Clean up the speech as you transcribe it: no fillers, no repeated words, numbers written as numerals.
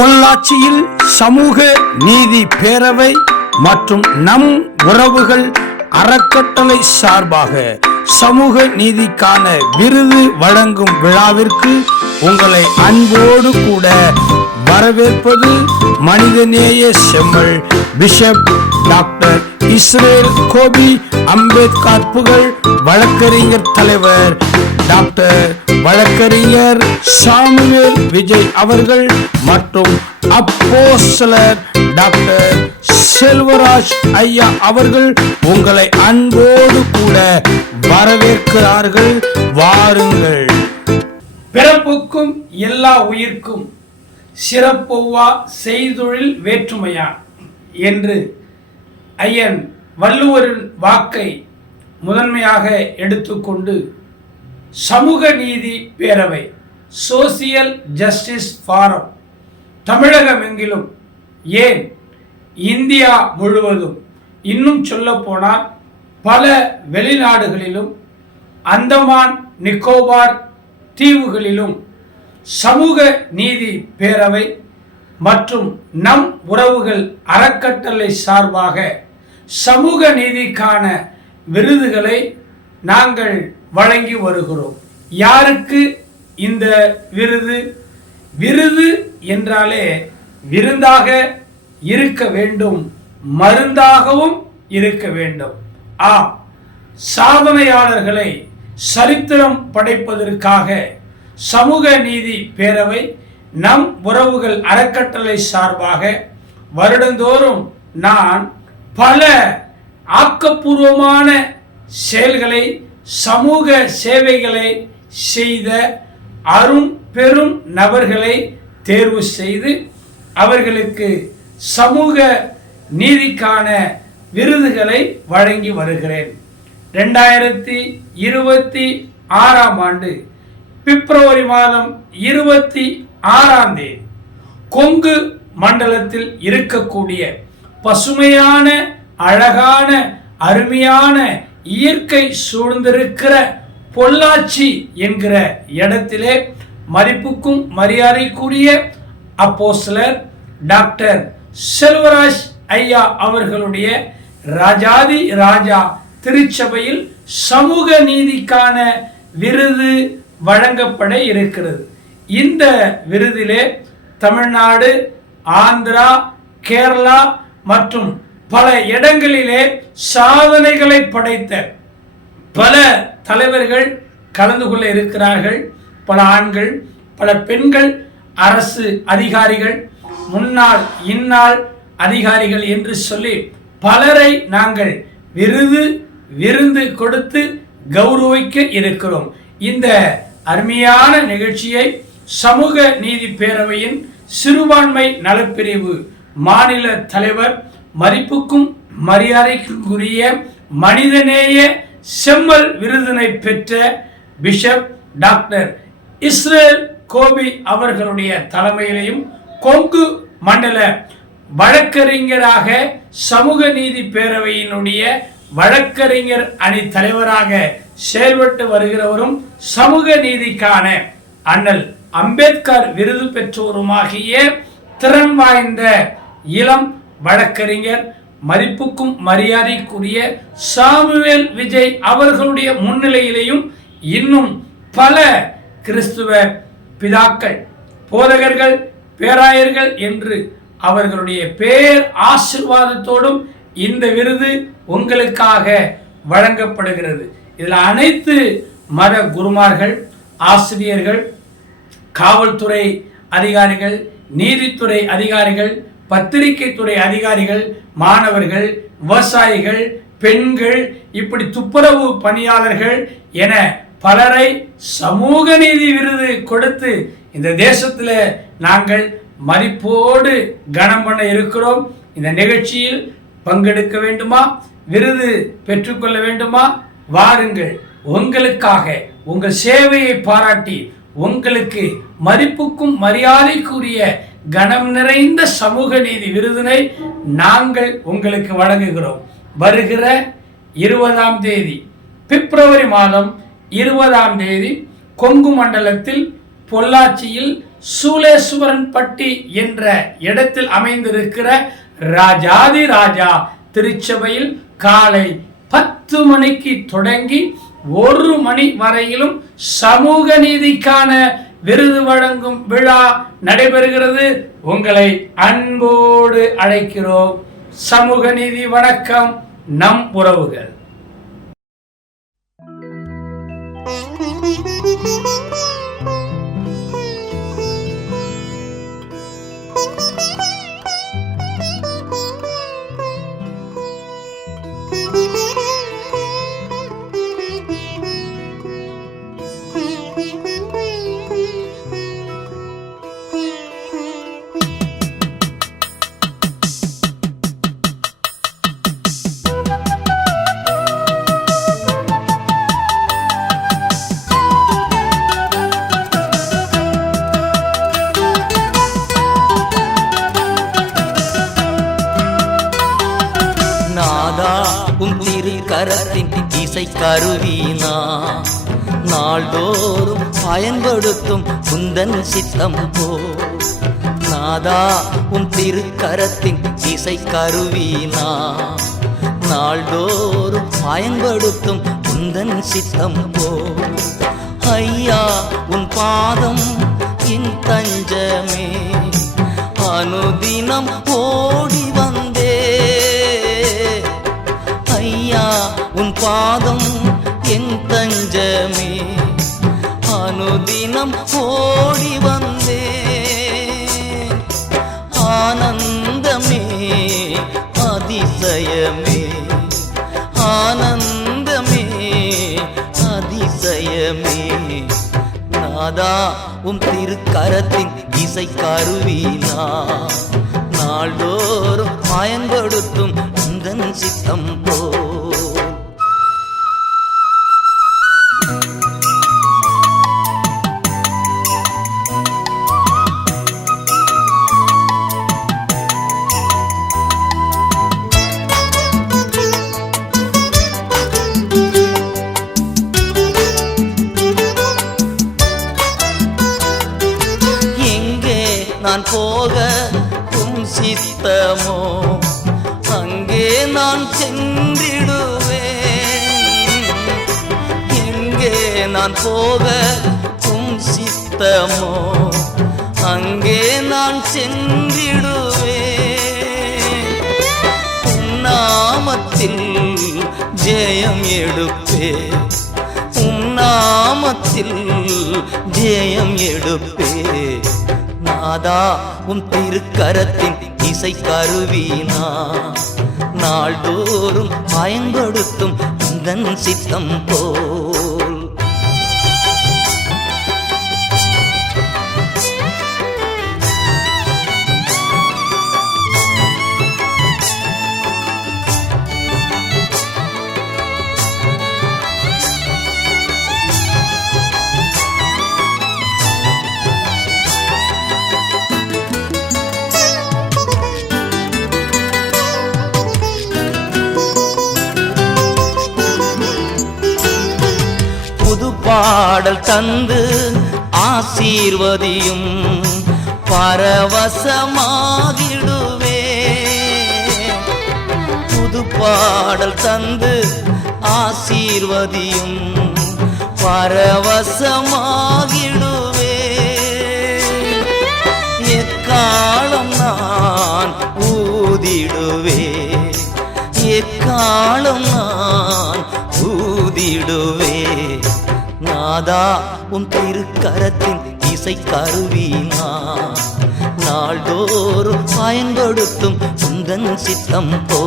பொள்ளாச்சியில் சமூக நீதி பேரவை மற்றும் நம் உறவுகள் அறக்கட்டளை சார்பாக சமூக நீதிக்கான விருது வழங்கும் விழாவிற்கு உங்களை அன்போடு கூட வரவேற்பது மனிதநேய செம்மல் bishop doctor Israel Gopi Ambedkar புகழ் வழக்கறிஞர் தலைவர் டாக்டர் வழக்கறிஞர் சாமுவேல் விஜய் அவர்கள் மற்றும் அப்போஸ்தலர் டாக்டர் செல்வராஜ் ஐயா அவர்கள் உங்களை அன்போடு கூட வரவேற்கிறார்கள். வாருங்கள். பிறப்புக்கும் எல்லா உயிர்க்கும் சிறப்பொவ்வா செய்தொழில் வேற்றுமையான் என்று ஐயன் வள்ளுவரின் வாக்கை முதன்மையாக எடுத்துக்கொண்டு சமூக நீதி பேரவை சோசியல் ஜஸ்டிஸ் ஃபாரம் தமிழகமெங்கிலும் ஏன் இந்தியா முழுவதும் இன்னும் சொல்ல போனால் பல வெளிநாடுகளிலும் அந்தமான் நிக்கோபார் தீவுகளிலும் சமூக நீதி பேரவை மற்றும் நம் உறவுகள் அறக்கட்டளை சார்பாக சமூக நீதிக்கான விருதுகளை நாங்கள் வழங்கி வருகிறோம். யாருக்கு இந்த விருது? விருது என்றாலே விருந்தாக இருக்க வேண்டும், மருந்தாகவும் இருக்க வேண்டும். சாதனையாளர்களை சரித்திரம் படைப்பதற்காக சமூக நீதி பேரவை நம் உறவுகள் அறக்கட்டளை சார்பாக வருடந்தோறும் நான் பல ஆக்கப்பூர்வமான செயல்களை சமூக சேவைகளை செய்த அரும் பெரும் நபர்களை தேர்வு செய்து அவர்களுக்கு சமூக நீதிக்கான விருதுகளை வழங்கி வருகிறேன். 2026 ஆண்டு பிப்ரவரி மாதம் 26 கொங்கு மண்டலத்தில் இருக்கக்கூடிய பசுமையான அழகான அருமையான இயற்கை சூழ்ந்திருக்கிற பொள்ளாச்சி என்கிற இடத்திலே மதிப்புக்கும் மரியாதைக்குரிய அப்போஸ்தலர் டாக்டர் செல்வராஜ் ஐயா அவர்களுடைய ராஜாதி ராஜா திருச்சபையில் சமூக நீதிக்கான விருது வழங்கப்பட இருக்கிறது. இந்த விருதிலே தமிழ்நாடு, ஆந்திரா, கேரளா மற்றும் பல இடங்களிலே சாதனைகளை படைத்த பல தலைவர்கள் கலந்து கொள்ள இருக்கிறார்கள். பல ஆண்கள், பல பெண்கள், அரசு அதிகாரிகள், முன்னாள் இந்நாள் அதிகாரிகள் என்று சொல்லி பலரை நாங்கள் விருந்து கொடுத்து கௌரவிக்க இருக்கிறோம். இந்த அருமையான நிகழ்ச்சியை சமூக நீதி பேரவையின் சிறுபான்மை நலப்பிரிவு மாநில தலைவர் மதிப்புக்கும் மரியாதைக்குரிய மனிதநேய செம்மல் விருதினை பெற்ற பிஷப் டாக்டர் இஸ்ரேல் கோபி அவர்களுடைய தலைமையிலையும் கொங்கு மண்டல வழக்கறிஞராக சமூக நீதி பேரவையினுடைய வழக்கறிஞர் அணி தலைவராக செயல்பட்டு வருகிறவரும் சமூக நீதிக்கான அண்ணல் அம்பேத்கர் விருது பெற்றோருமாகிய திறன் வாய்ந்த இளம் வழக்கறிஞர் மதிப்புக்கும் மரியாதைக்குரிய சாமுவேல் விஜய் அவர்களுடைய முன்னிலையிலேயும் இன்னும் பல கிறிஸ்துவ பிதாக்கள், போதகர்கள், பேராயர்கள் என்று அவர்களுடைய பேர் ஆசீர்வாதத்தோடும் இந்த விருது உங்களுக்காக வழங்கப்படுகிறது. இதில் அனைத்து மத குருமார்கள், ஆசிரியர்கள், காவல்துறை அதிகாரிகள், நீதித்துறை அதிகாரிகள், பத்திரிகை துறை அதிகாரிகள், மாணவர்கள், விவசாயிகள், பெண்கள், இப்படி துப்புரவு பணியாளர்கள் என பலரை சமூக நீதி விருது கொடுத்து இந்த தேசத்தில் நாங்கள் மதிப்போடு கனம் பண்ண இருக்கிறோம். இந்த நிகழ்ச்சியில் பங்கெடுக்க வேண்டுமா? விருது பெற்றுக்கொள்ள வேண்டுமா? வாருங்கள். உங்களுக்காக உங்கள் சேவையை பாராட்டி உங்களுக்கு மதிப்புக்கும் மரியாதைக்குரிய கனம் நிறைந்த சமூக நீதி விருதினை நாங்கள் உங்களுக்கு வழங்குகிறோம். வருகிற 20 பிப்ரவரி மாதம் 20 கொங்கு மண்டலத்தில் பொள்ளாச்சியில் சூளேஸ்வரன்பட்டி என்ற இடத்தில் அமைந்திருக்கிற ராஜாதி ராஜா திருச்சபையில் காலை 10 மணிக்கு தொடங்கி 1 மணி வரையிலும் சமூக நீதிக்கான விருது வழங்கும் விழா நடைபெறுகிறது. உங்களை அன்போடு அழைக்கிறோம். சமூக நீதி வணக்கம். நம் உறவுகள். உன் திருக்கரத்தின் இசை கருவினா நாள்தோறும் பயன்படுத்தும் குந்தன் சித்தம் போ. நாதா உன் திருக்கரத்தின் இசை கருவினா நாள்தோறும் பயன்படுத்தும் குந்தன் சித்தம் போ. ஐயா உன் பாதம் என் தஞ்சமே, அனுதினம் ஓடி வந்தே. ஐயா உன் பாதம் என் தஞ்சமே, அனுதினம் ஓடி வந்தே. ஆனந்தமே அதிசயமே, ஆனந்தமே அதிசயமே. நாதா உன் திருக்கரத்தின் இசை கருவினா நாள்தோறும் பயன்படுத்தும் உந்தன் சித்தம் போ. நான் போக உம் சித்தமோ அங்கே நான் சென்றிடுவேன். எங்கே நான் போக உம் சித்தமோ அங்கே நான் சென்றிடுவேன். உம் நாமத்தில் ஜெயம் எடுப்பே, உம் நாமத்தில் ஜெயம் எடுப்பே. நாதா உன் திருக்கரத்தின் இசை கருவினா நாள்தோறும் பயன்படுத்தும் உந்தன் சித்தம் போல். பாடல் தந்து ஆசீர்வதியும் பரவசமாகிடுவே. புது பாடல் தந்து ஆசீர்வதியும் பரவசமாகிடுவே. எக்காலம் நான் ஊதிடுவே, எக்காலம் நான் ஊதிடுவே. நாதா உன் திருக்கரத்தின் இசை கருவினா நாள்தோறும் பயன்படுத்தும் உந்தன் சித்தம் போ.